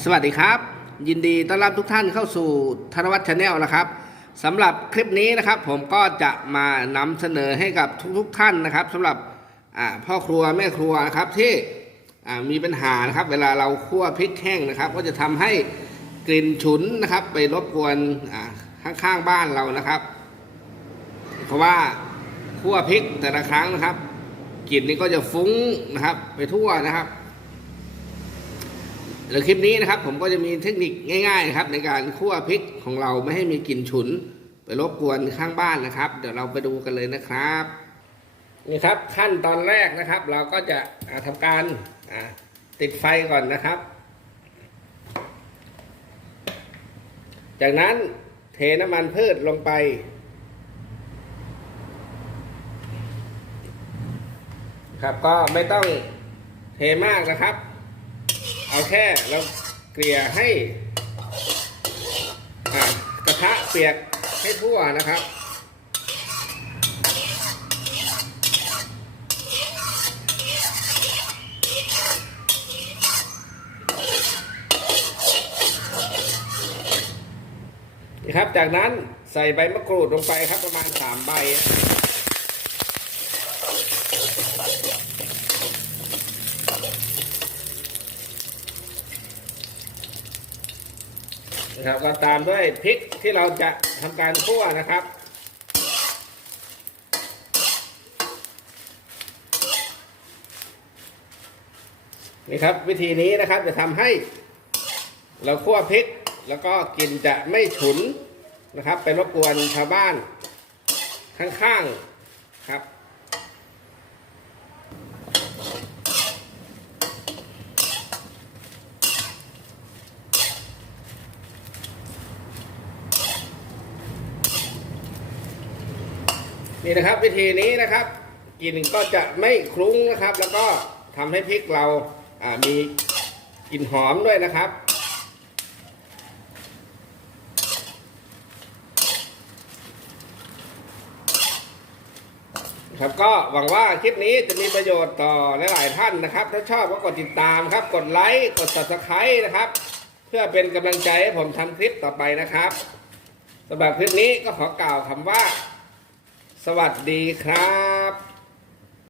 สวัสดีครับ ยินดีต้อนรับทุกท่านเข้าสู่ธนวัฒน์ชาแนลนะครับสำหรับคลิปนี้นะครับ ผมก็จะมานำเสนอให้กับทุกๆท่านนะครับสำหรับพ่อครัวแม่ครัวนะครับที่มีปัญหานะครับ เวลาเราคั่วพริกแห้งนะครับ ก็จะทำให้กลิ่นฉุนนะครับ ไปรบกวนข้างๆบ้านเรานะครับ เพราะว่าคั่วพริกแต่ละครั้งนะครับกลิ่นนี้ก็จะฟุ้งนะครับ ไปทั่วนะครับ ในคลิปนี้นะครับผมก็จะมีเทคนิคง่ายๆนะครับในการคั่วพริกของเราไม่ให้มีกลิ่นฉุน ไปรบกวนข้างบ้านนะครับ เดี๋ยวเราไปดูกันเลยนะครับนี่ครับขั้นตอนแรกนะครับ เราก็จะอ่าทำการติดไฟก่อนนะครับ จากนั้นเทน้ำมันพืชลงไปครับก็ไม่ต้องเทมากนะครับ เอาแค่เราเกลี่ยให้กระทะเปียกให้ทั่วนะครับ นี่ครับ จากนั้นใส่ใบมะกรูดลงไปครับประมาณสามใบ นะครับก็ตามด้วยพริกที่เราจะทำการคั่วนะครับนี่ครับวิธีนี้นะครับจะทำให้ เราคั่วพริก แล้วก็กลิ่นจะไม่ฉุนนะครับ ไปรบกวนชาวบ้านข้างๆครับ นี่นะครับวิธีนี้นะครับกลิ่นก็จะไม่คลุ้งนะครับ แล้วก็ทำให้พริกเราอ่ามีกลิ่นหอมด้วยนะครับ ครับก็หวังว่าคลิปนี้จะมีประโยชน์ต่อหลายๆท่านนะครับ ถ้าชอบก็กดติดตามครับ กดไลค์กด subscribe นะครับ เพื่อเป็นกำลังใจให้ผมทำคลิปต่อไปนะครับสำหรับคลิปนี้ก็ขอกล่าวคำว่า สวัสดีครับ